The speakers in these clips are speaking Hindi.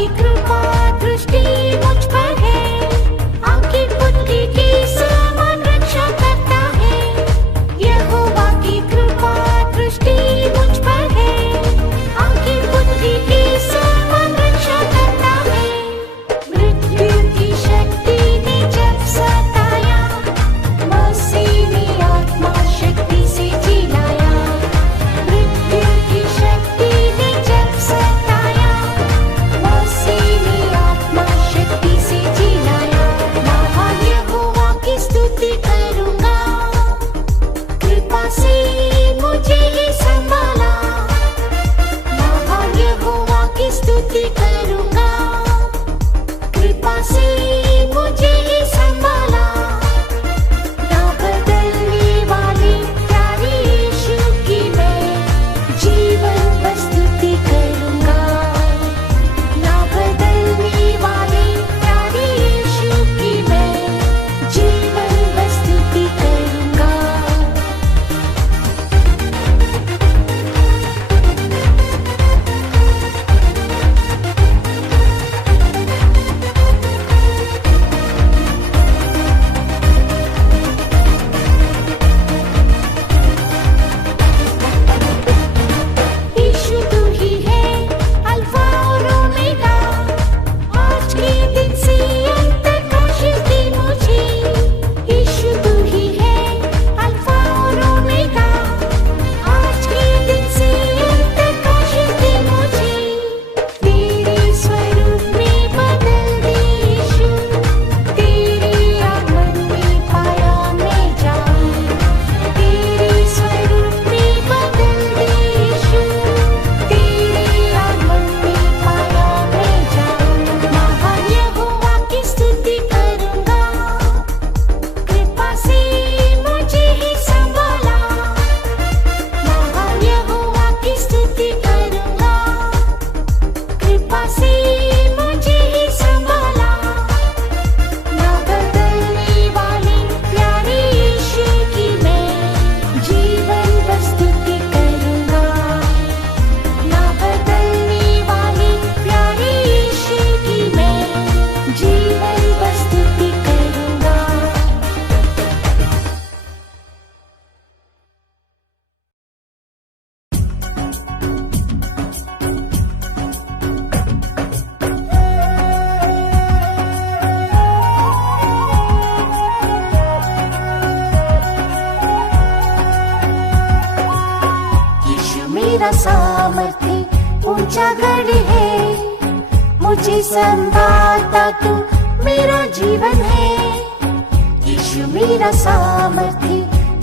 की कृपा दृष्टि मुझ पर है, आँखें पुत्री के समान रक्षा करता है। यहोवा की कृपा दृष्टि मुझ पर है, आँखें पुत्री के समान रक्षा करता है। मृत्यु की शक्ति ने जब सताया, मसीह ने आत्मा शक्ति से जिलाया। मृत्यु की शक्ति ने जब सताया, मसीह ने आत्मा शक्ति से जिलाया। महान यहोवा की स्तुति करूँगा, कृपा से मुझे ही संभाला। महान यहोवा की स्तुति करूँगा, कृपा से मुझे ही संभाला। ना बदलने वाले प्यारे यीशु की मैं जीवन भर स्तुति करूँगा। ना बदलने वाले प्यारे यीशु की मैं जीवन भर स्तुति करूँगा। यीशु तू ही है अल्फा और ओमेगा, आज के दिन से अंत तक आशीष दे मुझे। यीशु तू ही है अल्फा और ओमेगा, आज के दिन से अंत तक आशीष दे मुझे। तेरे स्वरूप में बदल दे यीशु, तेरे आगमन में पाया मैं जाऊं। तेरे स्वरूप में बदल दे यीशु, तेरे आगमन में पाया मैं जाऊं। महान यहोवा की स्तुति करूँगा, कृपा से मुझे ही संभाला। महान यहोवा की स्तुति करूँगा, कृपा से मुझे ही संभाला। ना बदलने वाले प्यारे यीशु की मैं जीवन भर स्तुति करूँगा। ना बदलने वाले प्यारे यीशु की मैं जीवन भर स्तुति करूँगा। यीशु मेरा सामर्थी ऊंचा गढ़ है, मुझे संभालता तू मेरा जीवन है। यीशु मेरा सामर्थी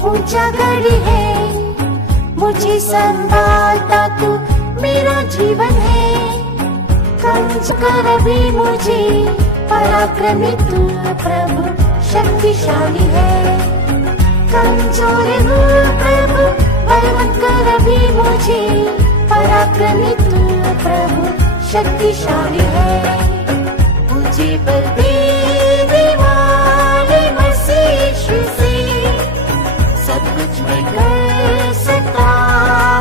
ऊंचा गढ़ है, मुझे संभालता तू मेरा जीवन है। कंज कर भी मुझे पराक्रमी तू प्रभु शक्तिशाली है। कमजोर हूँ प्रभु बलवंत कर भी मुझे, पराक्रमी तू प्रभु शक्तिशाली है। मुझे बल देने वाले मसीह यीशु से सब कुछ मैं कर सकता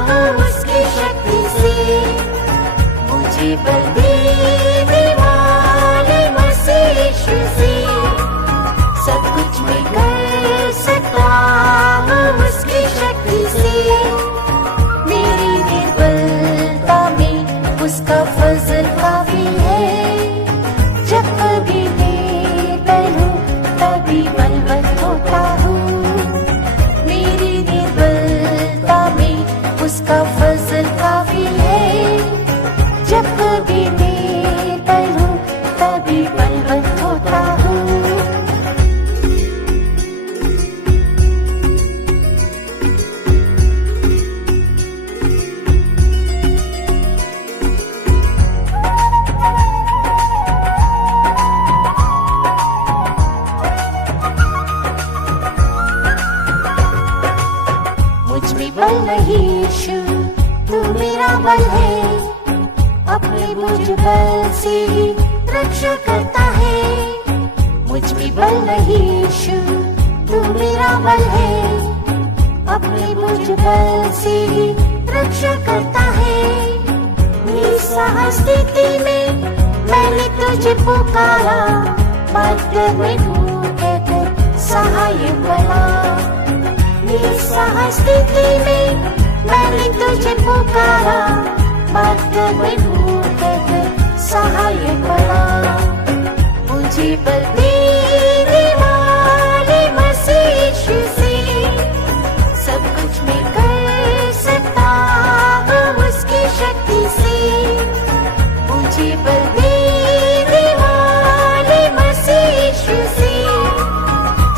हूँ उसकी शक्ति से। मुझे बल देने वाले मसीह यीशु से सब कुछ मैं कर सकता हूँ उसकी शक्ति से। मेरी निर्बलता में उसका फजल काफी है, जब कभी निर्बल हूँ तभी बलवंत होता हूँ। मेरी निर्बलता में उसका फजल काफी है, जब कभी निर्बल हूँ तभी बलवंत होता हूँ। बल नहीं यीशु तू मेरा बल है, अपने मुझ बल से ही रक्षा करता है। मुझ में बल नहीं यीशु तू मेरा बल है, अपने मुझ बल से ही रक्षा करता है। निस्सहाय स्थिति में मैंने तुझे पुकारा, मदद में ढूंढे कर सहाय बना। निस्सहाय स्थिति में मैंने तुझे पुकारा, मदद में ढूंढे कर सहाय बना। मुझे बल देने वाले मसीह यीशु से सब कुछ मैं कर सकता हूँ उसकी शक्ति से। मुझे बल देने वाले मसीह यीशु से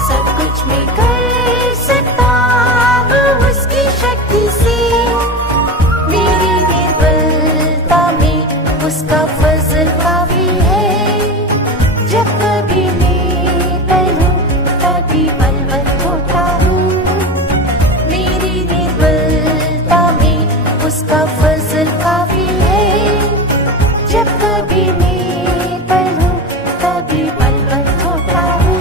सब कुछ मैं कर सकता हूँ उसकी शक्ति से। मेरी निर्बलता में उसका फजल काफी है। जब कभी मैं पढ़ूं तभी बलवंत होता हूँ। मेरी निर्बलता में उसका फजल काफी है। जब कभी मैं पढ़ूं तभी बलवंत होता हूँ।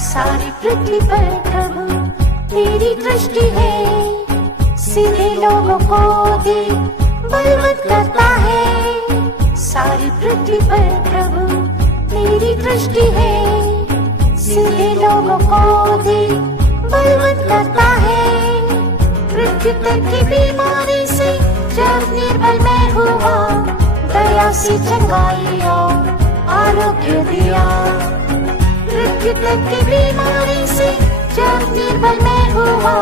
सारी पृथ्वी पर प्रभु तेरी दृष्टि है। सीधे लोगों को दे बलवंत करता है। सारी पृथ्वी पर प्रभु तेरी दृष्टि है। सीधे लोगों को दे बलवंत करता है। पृथ्वी तक की बीमारी से जब निर्बल मैं हुआ, दया से चंगाई और आरोग्य दिया। पृथ्वी तक की बीमारी से जब निर्बल मैं हुआ,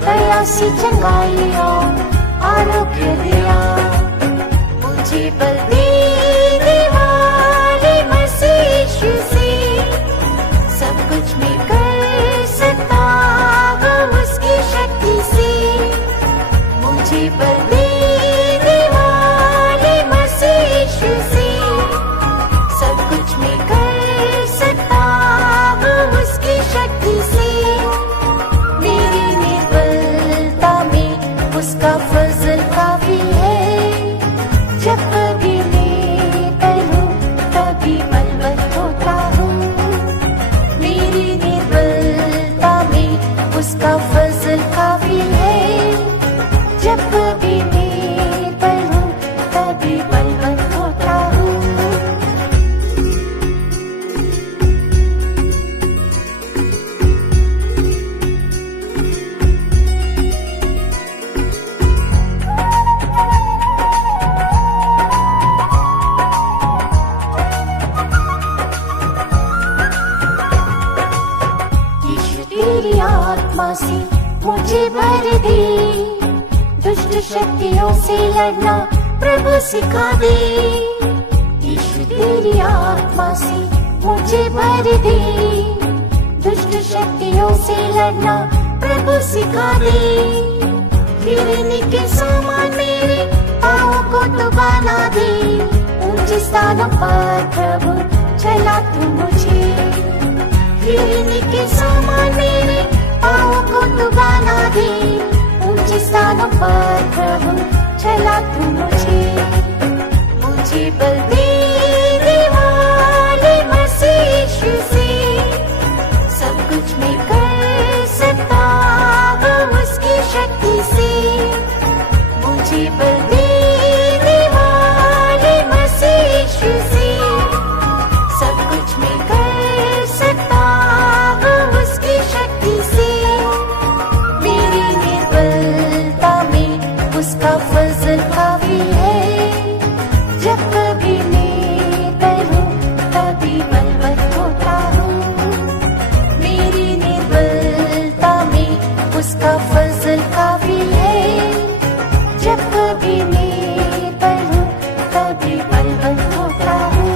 दया से चंगाई और आरोग्य दिया। मुझे बल देने वाले मसीह यीशु से सब कुछ मैं कर सकता हूँ उसकी शक्ति से। मुझे बल देने वाले मसीह यीशु से सब कुछ मैं कर सकता हूँ उसकी शक्ति से। मेरी निर्बलता में उसका फजल काफी है। जब कभी मैं पढ़ूं तभी बलवंत होता हूँ। मेरी निर्बलता में उसका फजल काफी है। जब कभी मैं पढ़ूं तभी बलवंत होता हूँ। यीशु तेरी आत्मा से मुझे भर दे। दुष्ट शक्तियों से लड़ना प्रभु सिखा दे। यीशु तेरी आत्मा से मुझे भर दे। दुष्ट शक्तियों से लड़ना प्रभु सिखा दे। गिरने के सामान मेरे पाँव को तो बना दे। ऊंचे स्थानों पर प्रभु चला तू मुझे। गिरने के सामान मेरे पाँव को तो बना दे। ऊंचे स्थानों पर प्रभु चला तू मुझे। मुझे बल देने वाले मसीह यीशु से सब कुछ मैं कर सकता हूँ उसकी शक्ति से। मुझे बल देने वाले मसीह यीशु से सब कुछ मैं कर सकता हूँ उसकी शक्ति से। मेरी निर्बलता में उसका फजल काफी है। जब कभी मैं पढ़ूं तभी बलवंत होता हूँ। मेरी निर्बलता में उसका फजल काफी है। जब कभी मैं पढ़ूं तभी बलवंत होता हूँ।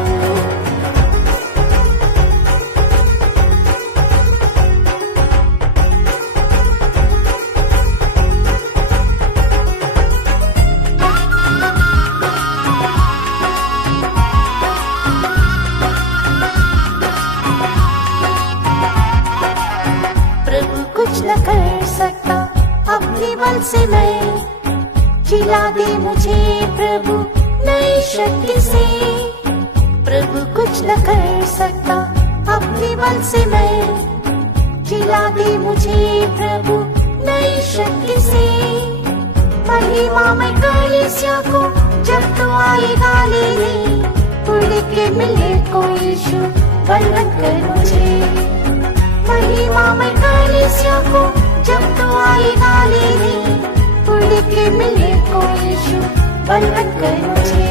प्रभु कुछ न कर सकता अपने बल से मैं। जिला दे मुझे प्रभु नई शक्ति से। प्रभु कुछ न कर सकता अपने बल से मैं, जिला दे मुझे प्रभु नई शक्ति से। महिमा में कलीसिया को जब तू आएगा लेने, उड़ के मिले को यीशु बलवंत कर मुझे। महिमा में कलीसिया को जब तू आएगा लेने, उड़ के मिले को यीशु बलवंत कर मुझे।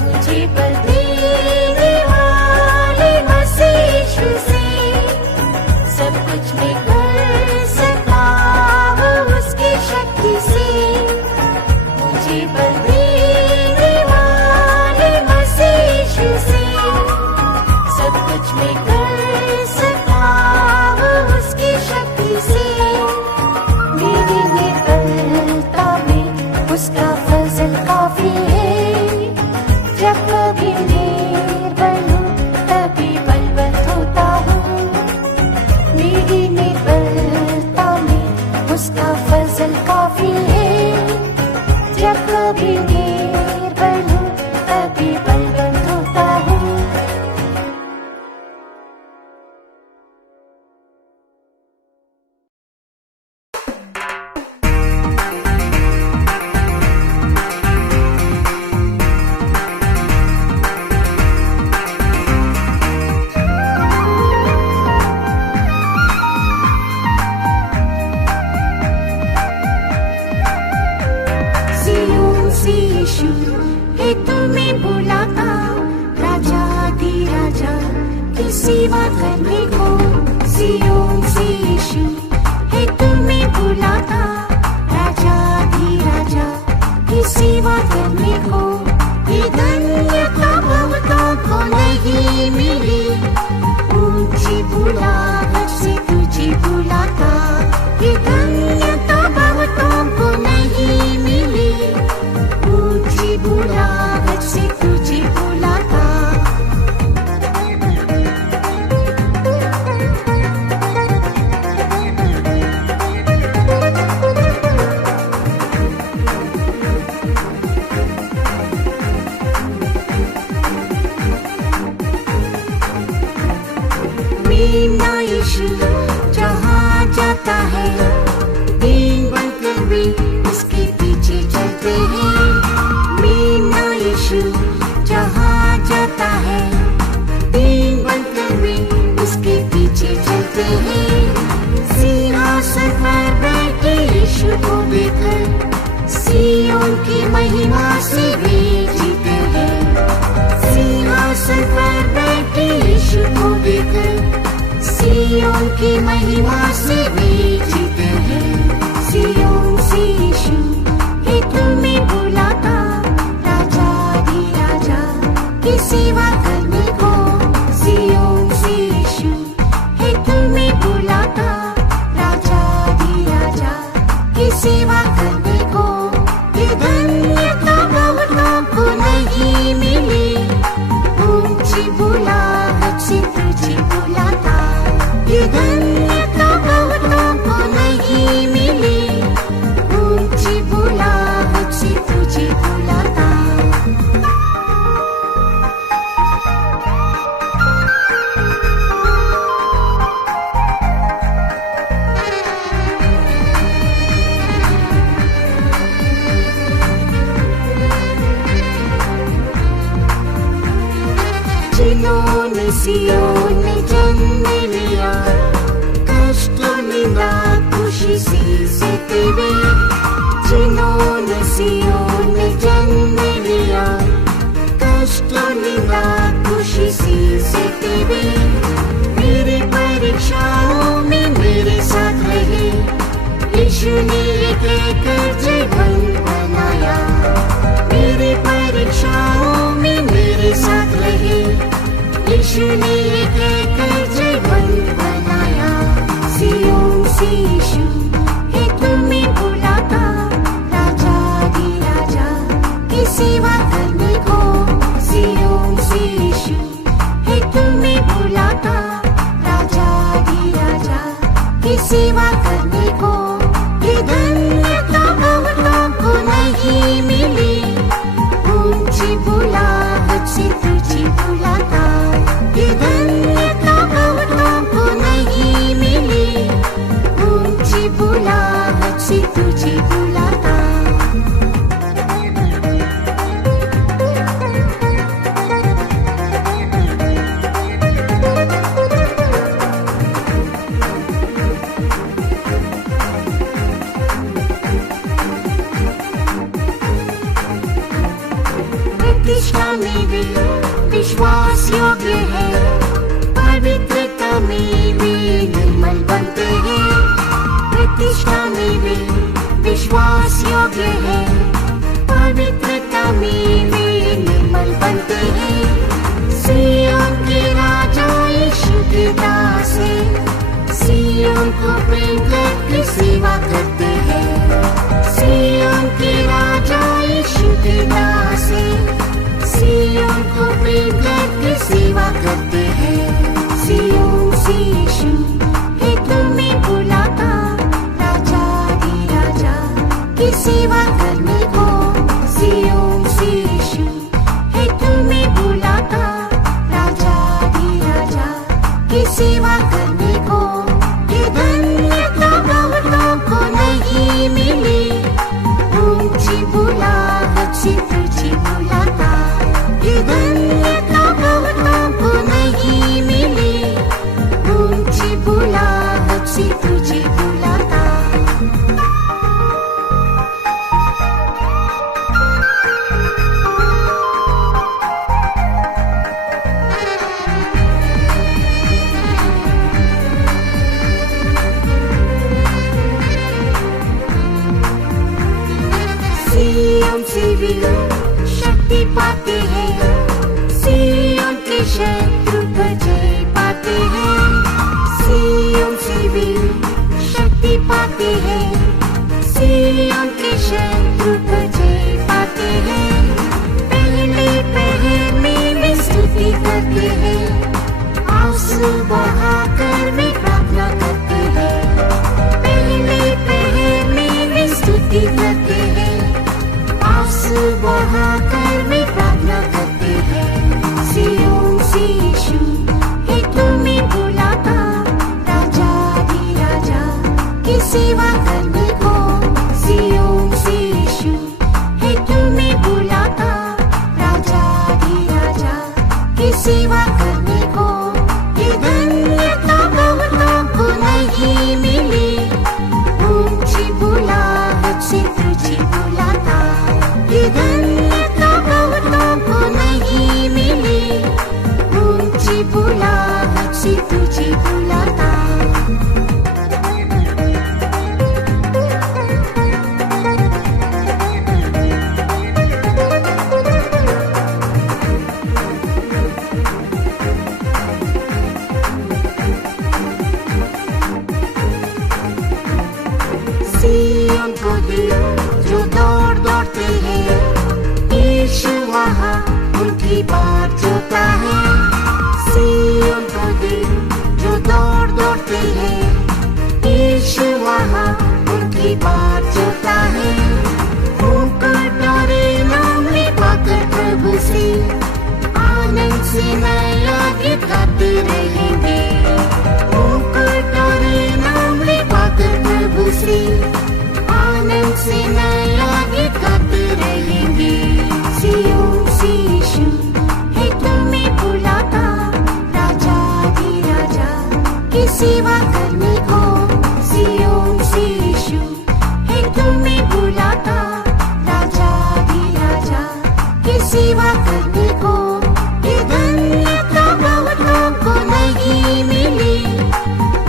मुझे बल देने वाले मसीह यीशु से सब कुछ मैं कर सकता हूँ उसकी शक्ति से। मुझे बल देने वाले मसीह यीशु से सब कुछ मैं कर सकता हूँ उसकी शक्ति से। मेरी निर्बलता में उसका फजल काफी है, जब कभी निर्बल हूँ तभी बलवंत होता हूँ। मेरी निर्बलता में उसका फजल काफी है, जब कभी निर्बल हूँ तभी बलवंत होता हूँ। सियोन से यीशु है तुम्हें बुलाता, राजा दी राजा की सेवा करने को। सियोन से यीशु है तुम्हें बुलाता, राजा दी राजा की सेवा करने को। ये धन्यता बहुतों को नहीं मिली, ऊंची बुलाहट से तुझे बुलाता। ये धन्यता बहुतों को नहीं मिली, ऊंची बुलाहट से तुझे बुलाता। मेरा यीशु जहाँ जाता है, दीन बनकर भी उसके पीछे चलते हैं। मेरा यीशु जहाँ जाता है, दीन बनकर भी उसके पीछे चलते हैं। सिंहासन पर बैठे यीशु को देखकर सियोन की महिमा से वे जीते हैं। सिंहासन पर बैठे यीशु को देखकर सियोन की महिमा से वे जीते हैं। सियोन से यीशु है तुम्हें बुलाता, राजा दी राजा की सेवा करने को। सियोन से यीशु है तुम्हें बुलाता, राजा दी राजा की सेवा करने को। ये धन्यता बहुतों को नहीं मिली, ऊंची बुलाहट से तुझे बुलाता। ये धन्यता बहुतों को नहीं मिली, ऊंची बुलाहट से तुझे बुलाता। जिन्होंने सियोन में जन्म लिया, कष्टों निंदा खुशी से सहते हुए। जिन्होंने सियोन में जन्म लिया, कष्टों निंदा खुशी से सहते हुए। मेरी परीक्षाओं में मेरे साथ रहे, यीशु ने ये कहकर जीवन बनाया। मेरी परीक्षाओं में मेरे साथ रहे, यीशु ने ये कहकर जीवन बनाया। सियोन से यीशु है तुम्हें बुलाता, राजा दी राजा की सेवा करने को। सियोन से यीशु है तुम्हें बुलाता, में वे विश्वास योग्य है, पवित्रता में वे निर्मल बनते हैं। प्रतिष्ठा में वे विश्वास योग्य है, पवित्रता में वे निर्मल बनते हैं। सिय्योन के राजा यीशु के दास हैं, सिय्योन को प्रेम करके सेवा करते हैं। सिय्योन के राजा यीशु के दास हैं, सिय्योन को प्रेम करके सेवा करते हैं। सिय्योन से यीशु है तुम्हें बुलाता, राजा दी राजा की सेवा करने को। सिय्योन से यीशु है तुम्हें बुलाता, राजा दी राजा की सेवा करने को। ये धन्यता बहुतों को नहीं मिली, ऊंची बुलाहट से तुझे बुलाता। ये धन्यता बहुतों को नहीं मिली, ऊंची बुलाहट से तुझे बुलाता। सिय्योन से वे शक्ति पाते हैं, सिय्योन के शत्रु पर जय पाते हैं। सिय्योन से वे शक्ति पाते हैं, सिय्योन के शत्रु पर जय पाते हैं। पहले पहर में वे स्तुति करते हैं, आंसू बहाकर वे प्रार्थना करते हैं। पहले पहर में वे स्तुति करते हैं, आंसू बहाकर वे प्रार्थना करते हैं। सिय्योन से यीशु है तुम्हें बुलाता, राजा दी राजा की सेवा करने को। सिय्योन से यीशु है तुम्हें बुलाता, राजा दी राजा की सेवा करने को। ये धन्यता बहुतों को नहीं मिली, ऊंची बुलाहट से तुझे बुलाता। ये धन्यता बहुतों को नहीं मिली, ऊंची बुलाहट से तुझे बुलाता। सिय्योन को दिल जो दौड़ दौड़ते हैं, यीशु वहाँ उनकी बात जोता है। सिय्योन को दिल जो दौड़ दौड़ते हैं, यीशु वहाँ उनकी बात जोता है। उनको डरे नाम ले पाकर प्रभु से आनंद से नया गीत गाते रहेंगे। उनको डरे नाम ले पाकर प्रभु से आनंद से नया गीत गाते रहेंगे। सिय्योन से यीशु है तुम्हें बुलाता, राजा दी राजा की सेवा करने को। सिय्योन से यीशु है तुम्हें बुलाता, राजा दी राजा की सेवा करने को। ये धन्यता बहुतों को नहीं मिली,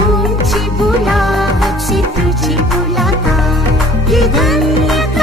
ऊंची बुलाहट से तुझे बुलाता। ये धन्यता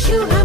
यीशु